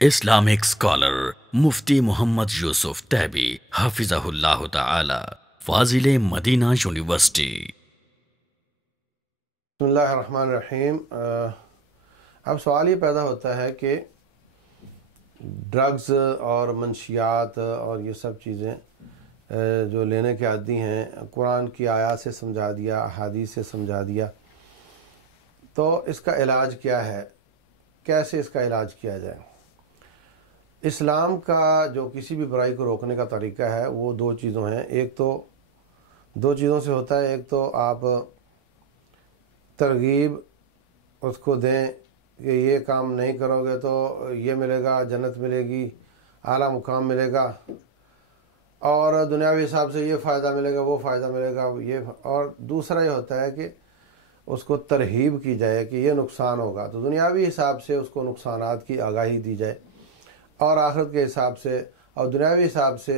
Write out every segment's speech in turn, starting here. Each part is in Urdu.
اسلامک اسکالر مفتی محمد یوسف تیبی حفظہ اللہ تعالی، فاضل مدینہ یونیورسٹی۔ بسم اللہ الرحمن الرحیم۔ اب سوال یہ پیدا ہوتا ہے کہ ڈرگز اور منشیات اور یہ سب چیزیں جو لینے کے عادی ہیں، قرآن کی آیات سے سمجھا دیا، احادیث سے سمجھا دیا، تو اس کا علاج کیا ہے، کیسے اس کا علاج کیا جائے؟ اسلام کا جو کسی بھی برائی کو روکنے کا طریقہ ہے وہ دو چیزوں ہیں۔ ایک تو دو چیزوں سے ہوتا ہے، ایک تو آپ ترغیب اس کو دیں کہ یہ کام نہیں کرو گے تو یہ ملے گا، جنت ملے گی، اعلیٰ مقام ملے گا، اور دنیاوی حساب سے یہ فائدہ ملے گا، وہ فائدہ ملے گا، اور دوسرا یہ ہوتا ہے کہ اس کو ترغیب کی جائے کہ یہ نقصان ہوگا، تو دنیاوی حساب سے اس کو نقصانات کی آگاہی دی جائے، اور آخرت کے حساب سے اور دنیاوی حساب سے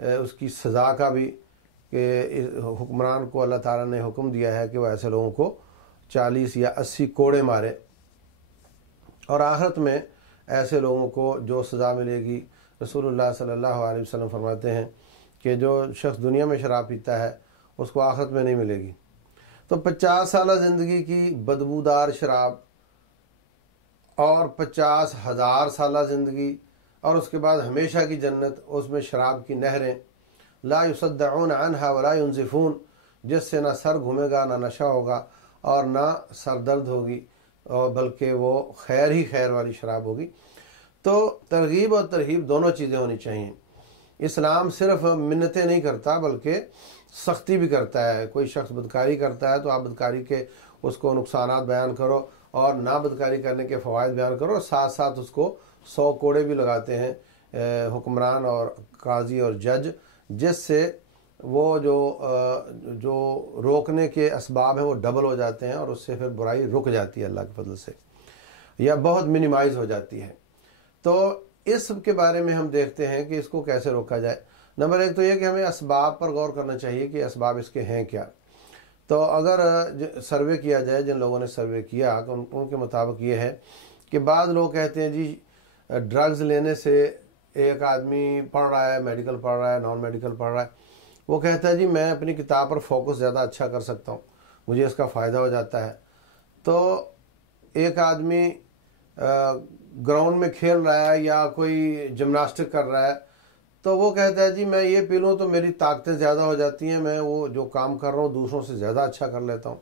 اس کی سزا کا بھی، کہ حکمران کو اللہ تعالیٰ نے حکم دیا ہے کہ وہ ایسے لوگوں کو 40 یا 80 کوڑے مارے، اور آخرت میں ایسے لوگوں کو جو سزا ملے گی، رسول اللہ صلی اللہ علیہ وسلم فرماتے ہیں کہ جو شخص دنیا میں شراب پیتا ہے اس کو آخرت میں نہیں ملے گی۔ تو 50 سالہ زندگی کی بدبودار شراب اور 50,000 سالہ زندگی اور اس کے بعد ہمیشہ کی جنت، اس میں شراب کی نہریں، لا یصدعون عنہا ولا ینزفون، جس سے نہ سر گھومے گا، نہ نشہ ہوگا اور نہ سر درد ہوگی، اور بلکہ وہ خیر ہی خیر والی شراب ہوگی۔ تو ترغیب اور ترہیب دونوں چیزیں ہونی چاہیے۔ اسلام صرف منتیں نہیں کرتا بلکہ سختی بھی کرتا ہے۔ کوئی شخص بدکاری کرتا ہے تو آپ بدکاری کے اس کو نقصانات بیان کرو اور نہ بدکاری کرنے کے فوائد بیان کرو، اور ساتھ ساتھ اس کو 100 کوڑے بھی لگاتے ہیں حکمران اور قاضی اور جج، جس سے وہ جو روکنے کے اسباب ہیں وہ ڈبل ہو جاتے ہیں، اور اس سے پھر برائی رک جاتی ہے اللہ کے فضل سے، یا بہت منیمائز ہو جاتی ہے۔ تو اس کے بارے میں ہم دیکھتے ہیں کہ اس کو کیسے روکا جائے۔ نمبر 1 تو یہ کہ ہمیں اسباب پر غور کرنا چاہیے کہ اسباب اس کے ہیں کیا۔ تو اگر سروے کیا جائے، جن لوگوں نے سروے کیا تو ان کے مطابق یہ ہے کہ بعض لوگ کہتے ہیں جی ڈرگز لینے سے، ایک آدمی پڑھ رہا ہے، میڈیکل پڑھ رہا ہے، نان میڈیکل پڑھ رہا ہے، وہ کہتا ہے جی میں اپنی کتاب پر فوکس زیادہ اچھا کر سکتا ہوں، مجھے اس کا فائدہ ہو جاتا ہے۔ تو ایک آدمی گراؤنڈ میں کھیل رہا ہے یا کوئی جمناسٹک کر رہا ہے، تو وہ کہتا ہے جی میں یہ پی لوں تو میری طاقتیں زیادہ ہو جاتی ہیں، میں وہ جو کام کر رہا ہوں دوسروں سے زیادہ اچھا کر لیتا ہوں۔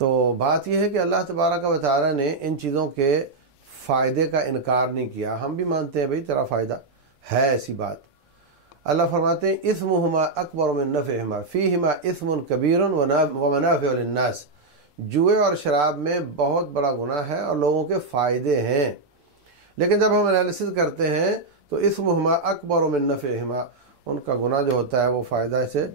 تو بات یہ ہے کہ اللہ تبارک و تعالیٰ نے ان چیزوں کے فائدے کا انکار نہیں کیا۔ ہم بھی مانتے ہیں بھئی تیرا فائدہ ہے، ایسی بات۔ اللہ فرماتے ہیں اثمہما اکبر من نفعہما فیہما اثم کبیر ومنافع للناس، جوئے اور شراب میں بہت بڑا گناہ ہے اور لوگوں کے فائدے ہیں، لیکن جب ہم انالیسز کرتے ہیں تو اثمہما اکبر من نفعہما، ان کا گناہ جو ہوتا ہے وہ فائدہ سے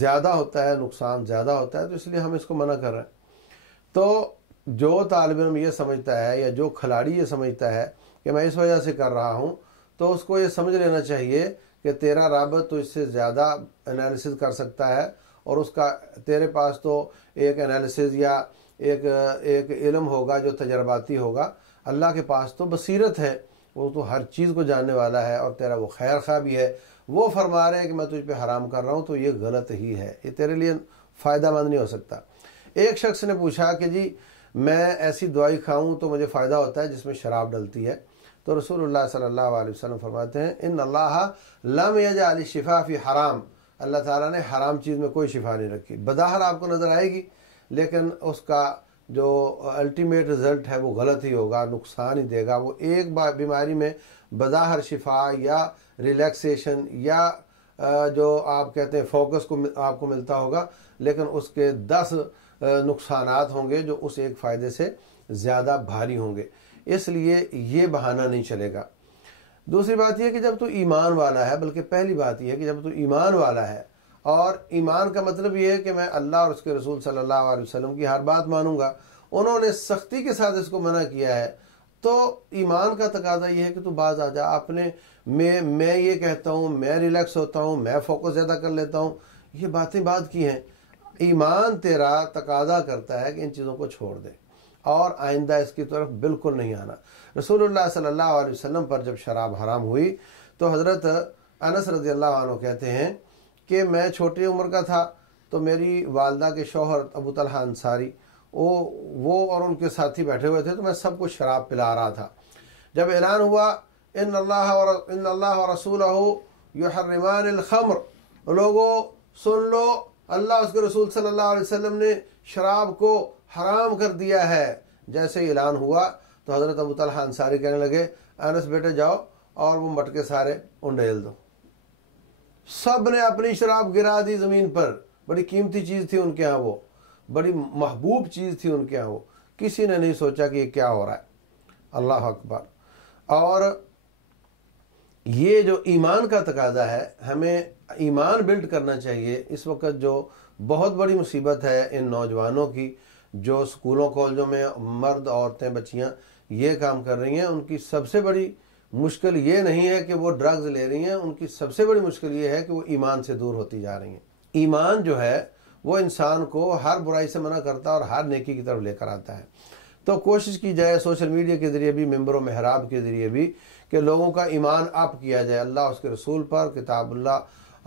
زیادہ ہوتا ہے، نقصان زیادہ ہوتا ہے، تو اس لیے ہم اس کو منع کر رہے ہیں۔ تو جو طالب علم یہ سمجھتا ہے یا جو کھلاڑی یہ سمجھتا ہے کہ میں اس وجہ سے کر رہا ہوں، تو اس کو یہ سمجھ لینا چاہیے کہ تیرا رب تو اس سے زیادہ انالیسز کر سکتا ہے، اور اس کا تیرے پاس تو ایک انالیسز یا ایک علم ہوگا جو تجرباتی ہوگا، اللہ کے پاس تو بصیرت ہے، وہ تو ہر چیز کو جاننے والا ہے، اور تیرا وہ خیر خواہ بھی ہے۔ وہ فرما رہے ہیں کہ میں تجھ پہ حرام کر رہا ہوں تو یہ غلط ہی ہے، یہ تیرے لیے فائدہ مند نہیں ہو سکتا۔ ایک شخص نے پوچھا کہ جی میں ایسی دوائی کھاؤں تو مجھے فائدہ ہوتا ہے جس میں شراب ڈلتی ہے، تو رسول اللہ صلی اللہ علیہ وسلم فرماتے ہیں ان اللہ لم یجعل الشفاء فی حرام، اللہ تعالیٰ نے حرام چیز میں کوئی شفا نہیں رکھی۔ بظاہر آپ کو نظر آئے گی لیکن اس کا جو الٹیمیٹ رزلٹ ہے وہ غلط ہی ہوگا، نقصان ہی دے گا۔ وہ ایک بیماری میں بظاہر شفا یا ریلیکسیشن یا جو آپ کہتے ہیں فوکس کو آپ کو ملتا ہوگا، لیکن اس کے 10 نقصانات ہوں گے جو اس ایک فائدے سے زیادہ بھاری ہوں گے، اس لیے یہ بہانہ نہیں چلے گا۔ دوسری بات یہ کہ جب تو ایمان والا ہے، بلکہ پہلی بات یہ ہے کہ جب تو ایمان والا ہے، اور ایمان کا مطلب یہ ہے کہ میں اللہ اور اس کے رسول صلی اللہ علیہ وسلم کی ہر بات مانوں گا، انہوں نے سختی کے ساتھ اس کو منع کیا ہے، تو ایمان کا تقاضا یہ ہے کہ تو باز آ جا اپنے میں یہ کہتا ہوں، میں ریلیکس ہوتا ہوں، میں فوکس زیادہ کر لیتا ہوں، یہ باتیں بعد کی ہیں۔ ایمان تیرا تقاضا کرتا ہے کہ ان چیزوں کو چھوڑ دے، اور آئندہ اس کی طرف بالکل نہیں آنا۔ رسول اللہ صلی اللہ علیہ وسلم پر جب شراب حرام ہوئی تو حضرت انس رضی اللہ عنہ کہتے ہیں کہ میں چھوٹی عمر کا تھا تو میری والدہ کے شوہر ابو طلحہ انصاری وہ اور ان کے ساتھی بیٹھے ہوئے تھے، تو میں سب کو شراب پلا رہا تھا۔ جب اعلان ہوا ان اللہ و رسولہ یحرمان الخمر، لوگوں سن لو، اللہ اس کے رسول صلی اللہ علیہ وسلم نے شراب کو حرام کر دیا ہے۔ جیسے ہی اعلان ہوا تو حضرت ابو طلحہ انصاری کہنے لگے انس بیٹے جاؤ اور وہ مٹکے سارے انڈیل دو۔ سب نے اپنی شراب گرا دی زمین پر، بڑی قیمتی چیز تھی ان کے ہاں، وہ بڑی محبوب چیز تھی ان کے ہاں، وہ کسی نے نہیں سوچا کہ یہ کیا ہو رہا ہے۔ اللہ اکبر۔ اور یہ جو ایمان کا تقاضا ہے، ہمیں ایمان بلڈ کرنا چاہیے۔ اس وقت جو بہت بڑی مصیبت ہے ان نوجوانوں کی جو سکولوں کالجوں میں مرد عورتیں بچیاں یہ کام کر رہی ہیں، ان کی سب سے بڑی مشکل یہ نہیں ہے کہ وہ ڈرگز لے رہی ہیں، ان کی سب سے بڑی مشکل یہ ہے کہ وہ ایمان سے دور ہوتی جا رہی ہیں۔ ایمان جو ہے وہ انسان کو ہر برائی سے منع کرتا ہے اور ہر نیکی کی طرف لے کر آتا ہے۔ تو کوشش کی جائے سوشل میڈیا کے ذریعے بھی، ممبر و محراب کے ذریعے بھی، کہ لوگوں کا ایمان اپ کیا جائے اللہ اس کے رسول پر،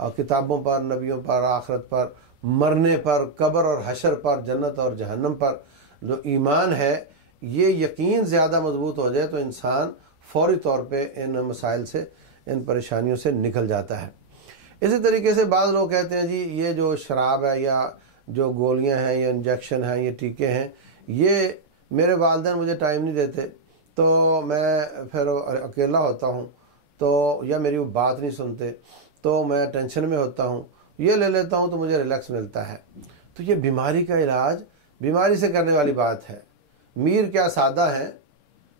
کتابوں پر، نبیوں پر، آخرت پر، مرنے پر، قبر اور حشر پر، جنت اور جہنم پر۔ جو ایمان ہے یہ یقین زیادہ مضبوط ہو جائے تو انسان فوری طور پہ ان مسائل سے، ان پریشانیوں سے نکل جاتا ہے۔ اسی طریقے سے بعض لوگ کہتے ہیں جی یہ جو شراب ہے یا جو گولیاں ہیں یا انجیکشن ہیں، یہ ٹیکے ہیں، یہ میرے والدین مجھے ٹائم نہیں دیتے تو میں پھر اکیلا ہوتا ہوں، تو یا میری وہ بات نہیں سنتے تو میں ٹینشن میں ہوتا ہوں، یہ لے لیتا ہوں تو مجھے ریلیکس ملتا ہے۔ تو یہ بیماری کا علاج بیماری سے کرنے والی بات ہے۔ میر کیا سادہ ہیں،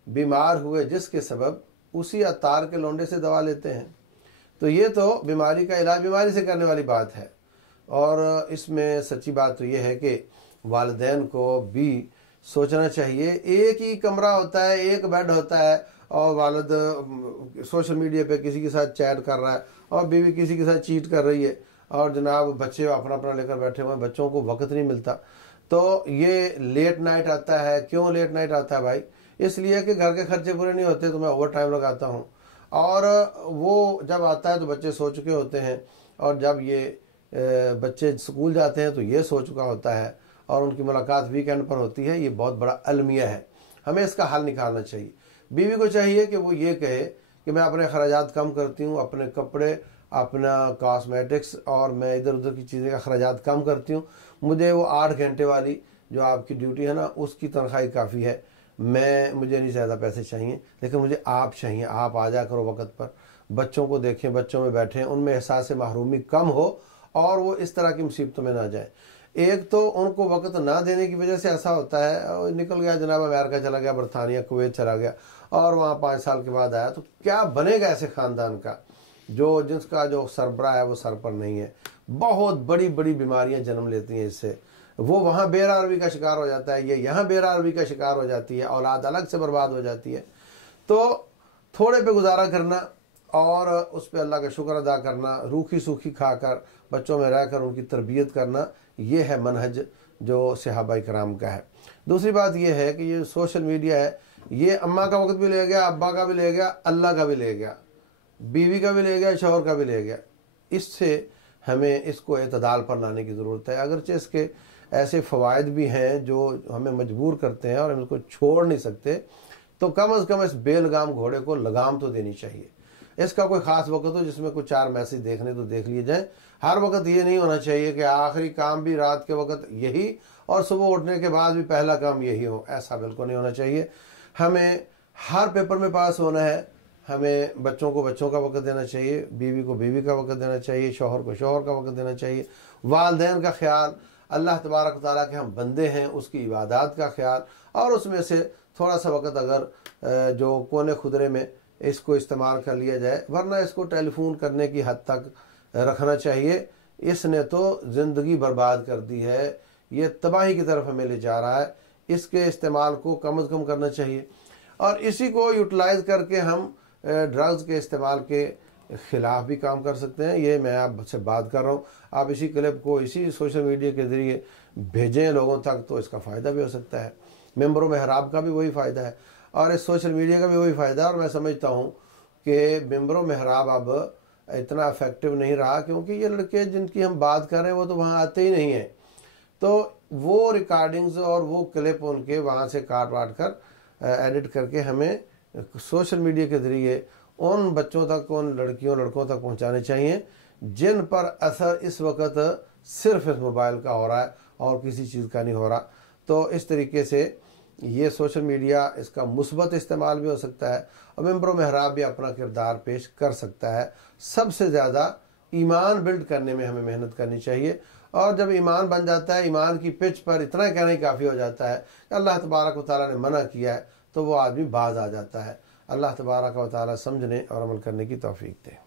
بیمار ہوئے جس کے سبب اسی عطار کے لونڈے سے دوا لیتے ہیں۔ تو یہ تو بیماری کا علاج بیماری سے کرنے والی بات ہے۔ اور اس میں سچی بات تو یہ ہے کہ والدین کو بھی سوچنا چاہیے، ایک ہی کمرہ ہوتا ہے، ایک بیڈ ہوتا ہے، اور والد سوشل میڈیا پہ کسی کے ساتھ چیٹ کر رہا ہے اور بیوی کسی کے ساتھ چیٹ کر رہی ہے، اور جناب بچے اپنا اپنا لے کر بیٹھے ہوئے ہیں، بچوں کو وقت نہیں ملتا۔ تو یہ لیٹ نائٹ آتا ہے۔ کیوں لیٹ نائٹ آتا ہے بھائی؟ اس لیے کہ گھر کے خرچے پورے نہیں ہوتے تو میں اوور ٹائم لگاتا ہوں، اور وہ جب آتا ہے تو بچے سو چکے ہوتے ہیں، اور جب یہ بچے اسکول جاتے ہیں تو یہ سو چکا ہوتا ہے، اور ان کی ملاقات ویکینڈ پر ہوتی ہے۔ یہ بہت بڑا المیہ ہے، ہمیں اس کا حل نکالنا چاہیے۔ بیوی کو چاہیے کہ وہ یہ کہے کہ میں اپنے اخراجات کم کرتی ہوں، اپنے کپڑے، اپنا کاسمیٹکس اور میں ادھر ادھر کی چیزیں کا اخراجات کم کرتی ہوں، مجھے وہ 8 گھنٹے والی جو آپ کی ڈیوٹی ہے نا اس کی تنخواہ کافی ہے، مجھے نہیں زیادہ پیسے چاہیے، لیکن مجھے آپ چاہیے، آپ آ جا کرو وقت پر، بچوں کو دیکھیں، بچوں میں بیٹھیں، ان میں احساس محرومی کم ہو اور وہ اس طرح کی مصیبتوں میں نہ جائیں۔ ایک تو ان کو وقت نہ دینے کی وجہ سے ایسا ہوتا ہے، نکل گیا جناب امریکہ چلا گیا، برطانیہ، کویت چلا گیا، اور وہاں 5 سال کے بعد آیا، تو کیا بنے گا ایسے خاندان کا جس کا جو سربراہ ہے وہ سر پر نہیں ہے؟ بہت بڑی بڑی بیماریاں جنم لیتی ہیں اس سے۔ وہ وہاں بے راروی کا شکار ہو جاتا ہے، یہ یہاں بے راروی کا شکار ہو جاتی ہے، اولاد الگ سے برباد ہو جاتی ہے۔ تو تھوڑے پہ گزارا کرنا اور اس پہ اللہ کا شکر ادا کرنا، روکھی سوکھی کھا کر بچوں میں رہ کر ان کی تربیت کرنا، یہ ہے منہج جو صحابہ کرام کا ہے۔ دوسری بات یہ ہے کہ یہ سوشل میڈیا ہے، یہ اماں کا وقت بھی لے گیا، ابا کا بھی لے گیا، اللہ کا بھی لے گیا، بیوی کا بھی لے گیا، شوہر کا بھی لے گیا۔ اس سے ہمیں اس کو اعتدال پر لانے کی ضرورت ہے۔ اگرچہ اس کے ایسے فوائد بھی ہیں جو ہمیں مجبور کرتے ہیں اور ہم اس کو چھوڑ نہیں سکتے، تو کم از کم اس بے لگام گھوڑے کو لگام تو دینی چاہیے۔ اس کا کوئی خاص وقت ہو جس میں کوئی 4 میسج دیکھنے تو دیکھ لیے جائیں۔ ہر وقت یہ نہیں ہونا چاہیے کہ آخری کام بھی رات کے وقت یہی اور صبح اٹھنے کے بعد بھی پہلا کام یہی ہو، ایسا بالکل نہیں ہونا چاہیے۔ ہمیں ہر پیپر میں پاس ہونا ہے، ہمیں بچوں کو بچوں کا وقت دینا چاہیے، بیوی کو بیوی کا وقت دینا چاہیے، شوہر کو شوہر کا وقت دینا چاہیے، والدین کا خیال، اللہ تبارک و تعالیٰ کے ہم بندے ہیں اس کی عبادات کا خیال، اور اس میں سے تھوڑا سا وقت اگر جو کونے خدرے میں اس کو استعمال کر لیا جائے، ورنہ اس کو ٹیلی فون کرنے کی حد تک رکھنا چاہیے۔ اس نے تو زندگی برباد کر دی ہے، یہ تباہی کی طرف ہمیں لے جا رہا ہے، اس کے استعمال کو کم از کم کرنا چاہیے، اور اسی کو یوٹیلائز کر کے ہم ڈرگز کے استعمال کے خلاف بھی کام کر سکتے ہیں۔ یہ میں آپ سے بات کر رہا ہوں، آپ اسی کلپ کو اسی سوشل میڈیا کے ذریعے بھیجیں لوگوں تک تو اس کا فائدہ بھی ہو سکتا ہے۔ ممبر و محراب کا بھی وہی فائدہ ہے اور اس سوشل میڈیا کا بھی وہی فائدہ ہے. اور میں سمجھتا ہوں کہ ممبر و محراب اب اتنا افیکٹو نہیں رہا، کیونکہ یہ لڑکے جن کی ہم بات کر رہے ہیں وہ تو وہاں آتے ہی نہیں ہیں، تو وہ ریکارڈنگز اور وہ کلپ ان کے وہاں سے کاٹ واٹ کر ایڈٹ کر کے ہمیں سوشل میڈیا کے ذریعے ان بچوں تک، ان لڑکیوں لڑکوں تک پہنچانے چاہیے جن پر اثر اس وقت صرف اس موبائل کا ہو رہا ہے اور کسی چیز کا نہیں ہو رہا. تو اس طریقے سے یہ سوشل میڈیا، اس کا مثبت استعمال بھی ہو سکتا ہے اور ممبر و محراب بھی اپنا کردار پیش کر سکتا ہے. سب سے زیادہ ایمان بلڈ کرنے میں ہمیں محنت کرنی چاہیے، اور جب ایمان بن جاتا ہے، ایمان کی پچ پر اتنا کہنا ہی کافی ہو جاتا ہے کہ اللہ تبارک و تعالیٰ نے منع کیا ہے، تو وہ آدمی باز آ جاتا ہے. اللہ تبارک و تعالیٰ سمجھنے اور عمل کرنے کی توفیق دے.